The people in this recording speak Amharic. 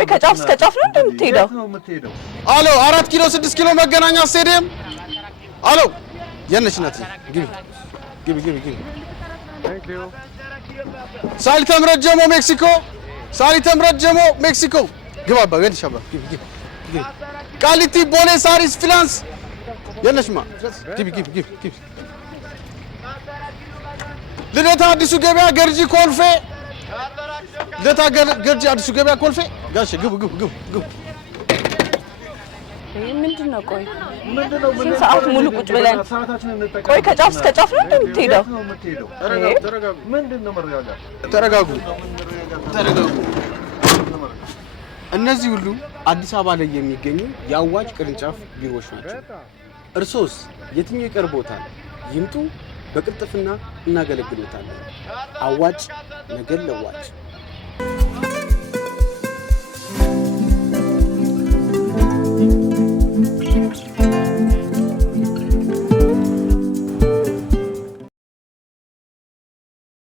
ቆይ ከጫፍ እስከ ጫፍ ነው እንደምትሄደው? አሎ 4 ኪሎ 6 ኪሎ መገናኛ ስቴዲየም አሎ የነሽ ናት ግቢ ሳሊተም ረጀሞ ሜክሲኮ ግባባ ገንሽ አባ ግቢ ቃሊቲ ቦሌ ሳሪስ ፍላንስ የነሽማ ግቢ ልደታ አዲሱ ገበያ ገርጂ ኮልፌ ልደታ ገርጂ አዲሱ ገበያ ኮልፌ ጋሽ ግቡ ምንድነው? ቆይ ሰዓት ሙሉ ቁጭ ብለን ቆይ ከጫፍ እስከ ጫፍ ነው እንደምትሄደው? ምንድነው? መረጋጋት ተረጋጉ። እነዚህ ሁሉ አዲስ አበባ ላይ የሚገኙ የአዋጭ ቅርንጫፍ ቢሮዎች ናቸው። እርሶስ የትኛው ይቀርቦታል? ይምጡ፣ በቅልጥፍና እናገለግሎታለን። አዋጭ ነገን ለዋጭ